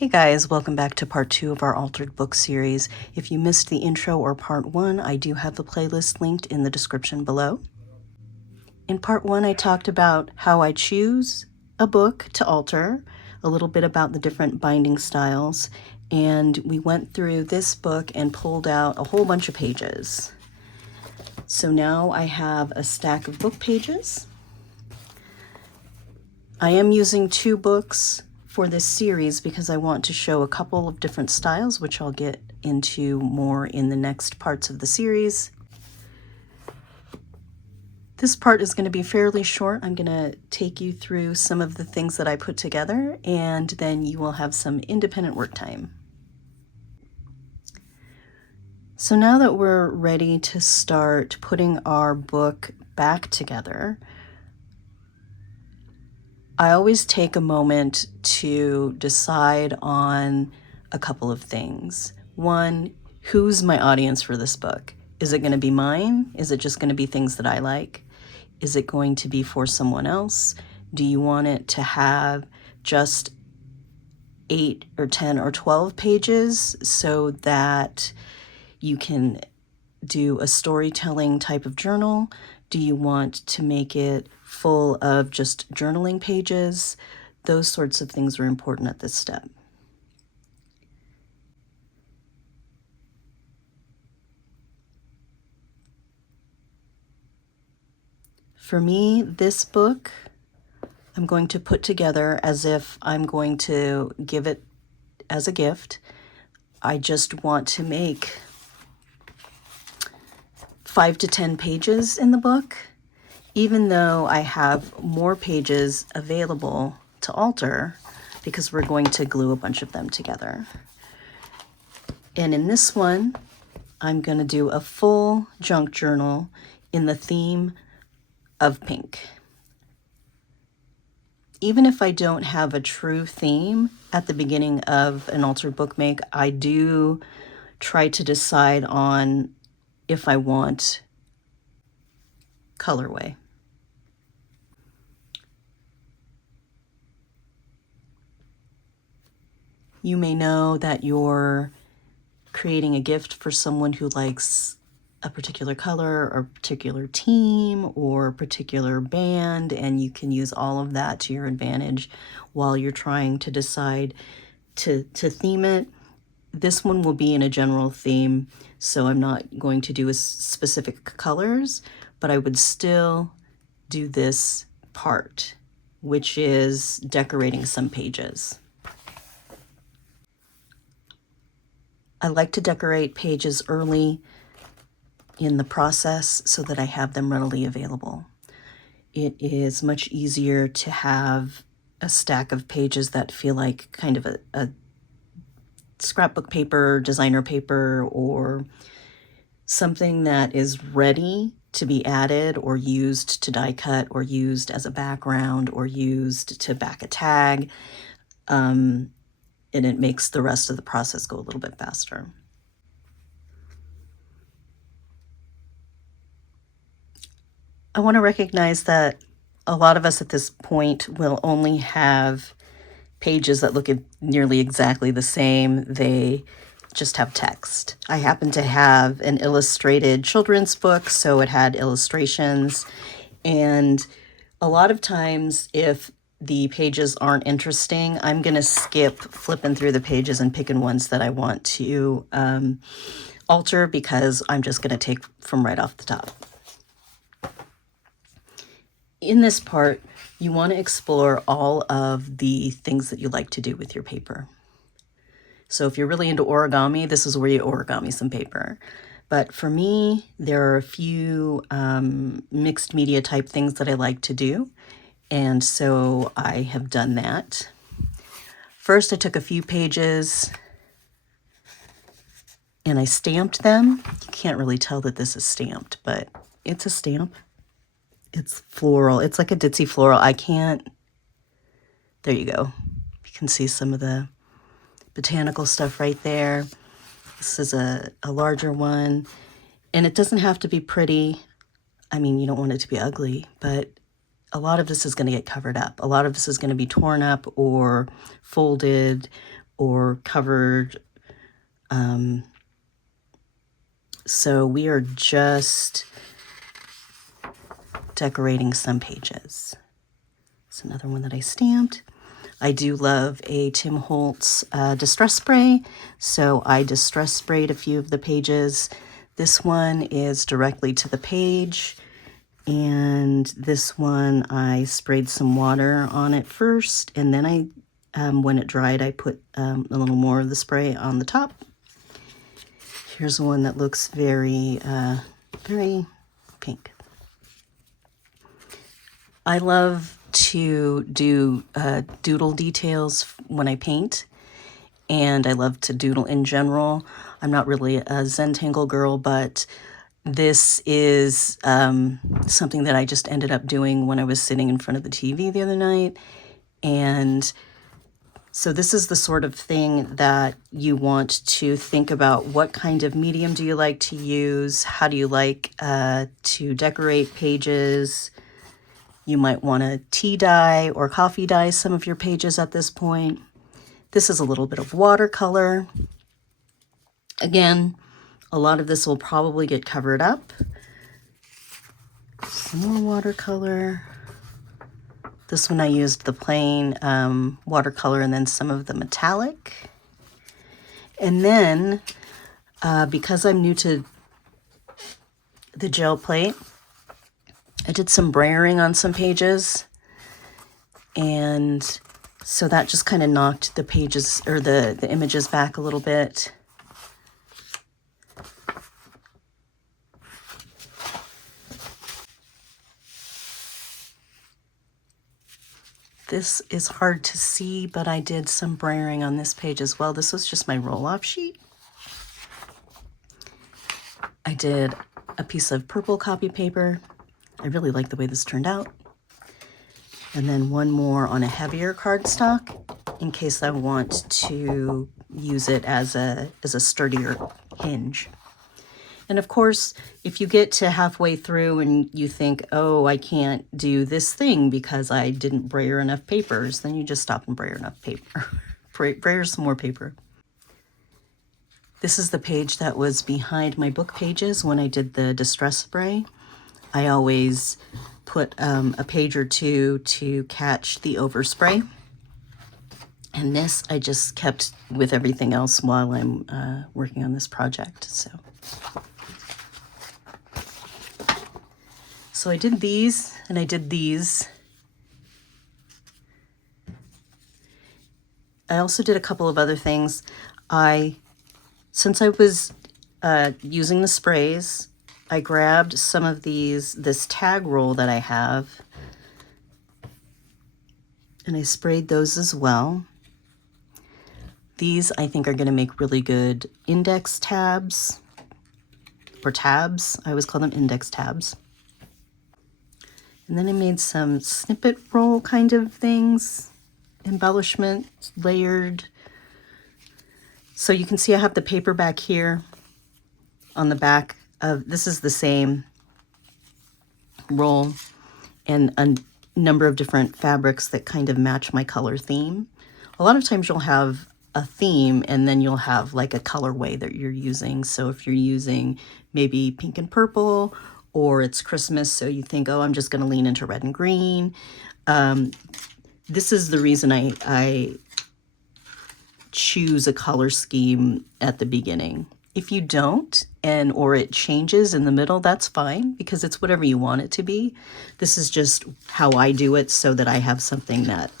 Hey guys, welcome back to part 2 of our Altered Book series. If you missed the intro or part 1, I do have the playlist linked in the description below. In part 1, I talked about how I choose a book to alter, a little bit about the different binding styles, and we went through this book and pulled out a whole bunch of pages. So now I have a stack of book pages. I am using 2 books for this series because I want to show a couple of different styles, which I'll get into more in the next parts of the series. This part is going to be fairly short. I'm going to take you through some of the things that I put together, and then you will have some independent work time. So now that we're ready to start putting our book back together, I always take a moment to decide on a couple of things. One, who's my audience for this book? Is it going to be mine? Is it just going to be things that I like? Is it going to be for someone else? Do you want it to have just 8 or 10 or 12 pages so that you can do a storytelling type of journal? Do you want to make it full of just journaling pages? Those sorts of things are important at this step. For me, this book, I'm going to put together as if I'm going to give it as a gift. I just want to make 5 to 10 pages in the book, even though I have more pages available to alter because we're going to glue a bunch of them together. And in this one, I'm going to do a full junk journal in the theme of pink. Even if I don't have a true theme at the beginning of an altered book make, I do try to decide on if I want colorway. You may know that you're creating a gift for someone who likes a particular color or particular team or particular band, and you can use all of that to your advantage while you're trying to decide to theme it. This one will be in a general theme, so I'm not going to do specific colors, but I would still do this part, which is decorating some pages. I like to decorate pages early in the process so that I have them readily available. It is much easier to have a stack of pages that feel like kind of a scrapbook paper, designer paper, or something that is ready to be added or used to die cut or used as a background or used to back a tag. And it makes the rest of the process go a little bit faster. I want to recognize that a lot of us at this point will only have pages that look nearly exactly the same. They just have text. I happen to have an illustrated children's book, so it had illustrations. And a lot of times, if the pages aren't interesting, I'm going to skip flipping through the pages and picking ones that I want to alter because I'm just going to take from right off the top. In this part, you want to explore all of the things that you like to do with your paper. So if you're really into origami, this is where you origami some paper. But for me, there are a few mixed media type things that I like to do. And so I have done that. First, I took a few pages and I stamped them. You can't really tell that this is stamped, but it's a stamp. It's floral. It's like a ditzy floral. There you go. You can see some of the botanical stuff right there. This is a larger one. And it doesn't have to be pretty. I mean, you don't want it to be ugly, but a lot of this is going to get covered up. A lot of this is going to be torn up or folded or covered. So we are just decorating some pages. It's another one that I stamped. I do love a Tim Holtz distress spray, so I distress sprayed a few of the pages. This one is directly to the page, and this one I sprayed some water on it first, and then when it dried, I put a little more of the spray on the top. Here's one that looks very, very pink. I love to do doodle details when I paint, and I love to doodle in general. I'm not really a Zentangle girl, but this is something that I just ended up doing when I was sitting in front of the TV the other night. And so this is the sort of thing that you want to think about. What kind of medium do you like to use? How do you like to decorate pages? You might want to tea dye or coffee dye some of your pages at this point. This is a little bit of watercolor. Again, a lot of this will probably get covered up. Some more watercolor. This one I used the plain watercolor and then some of the metallic. And then, because I'm new to the gel plate, I did some brayering on some pages, and so that just kind of knocked the pages or the images back a little bit. This is hard to see, but I did some brayering on this page as well. This was just my roll-off sheet. I did a piece of purple copy paper. I really like the way this turned out. And then one more on a heavier cardstock in case I want to use it as a sturdier hinge. And of course, if you get to halfway through and you think, oh, I can't do this thing because I didn't brayer enough papers, then you just stop and brayer enough paper. Brayer some more paper. This is the page that was behind my book pages when I did the distress spray. I always put a page or two to catch the overspray. And this I just kept with everything else while I'm working on this project. So I did these and I did these. I also did a couple of other things. Since I was using the sprays, I grabbed some of this tag roll that I have, and I sprayed those as well. These I think are going to make really good index tabs, or tabs. I always call them index tabs. And then I made some snippet roll kind of things, embellishment, layered. So you can see I have the paper back here on the back. This is the same roll and a number of different fabrics that kind of match my color theme. A lot of times you'll have a theme and then you'll have like a colorway that you're using. So if you're using maybe pink and purple, or it's Christmas, so you think, oh, I'm just going to lean into red and green. This is the reason I choose a color scheme at the beginning. If you don't, or it changes in the middle, that's fine, because it's whatever you want it to be. This is just how I do it so that I have something that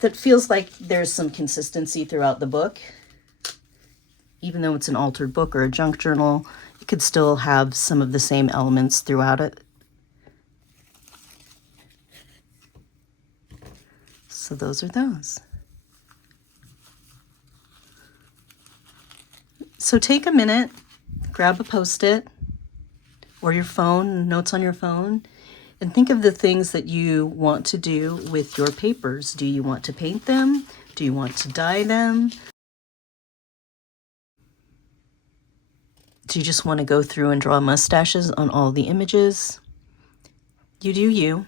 that feels like there's some consistency throughout the book. Even though it's an altered book or a junk journal, it could still have some of the same elements throughout it. So those are those. So take a minute, grab a Post-it or your phone, notes on your phone, and think of the things that you want to do with your papers. Do you want to paint them? Do you want to dye them? Do you just want to go through and draw mustaches on all the images? You do you.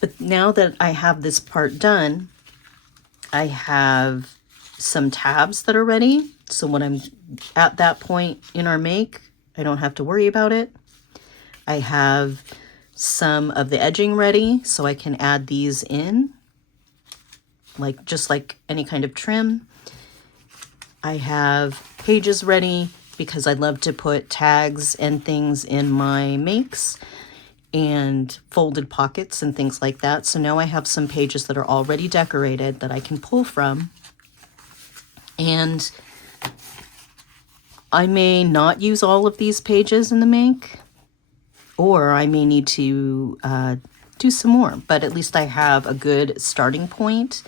But now that I have this part done, I have some tabs that are ready. So when I'm at that point in our make, I don't have to worry about it. I have some of the edging ready, so I can add these in, just like any kind of trim. I have pages ready because I love to put tags and things in my makes, and folded pockets and things like that. So now I have some pages that are already decorated that I can pull from. And I may not use all of these pages in the make, or I may need to do some more, but at least I have a good starting point.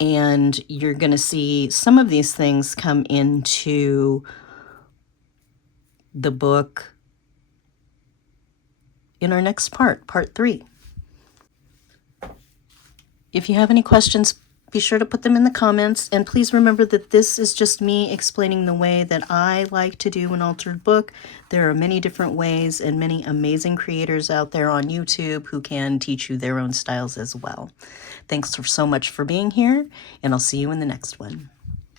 And you're going to see some of these things come into the book in our next part, part 3. If you have any questions, be sure to put them in the comments. And please remember that this is just me explaining the way that I like to do an altered book. There are many different ways and many amazing creators out there on YouTube who can teach you their own styles as well. Thanks so much for being here, and I'll see you in the next one.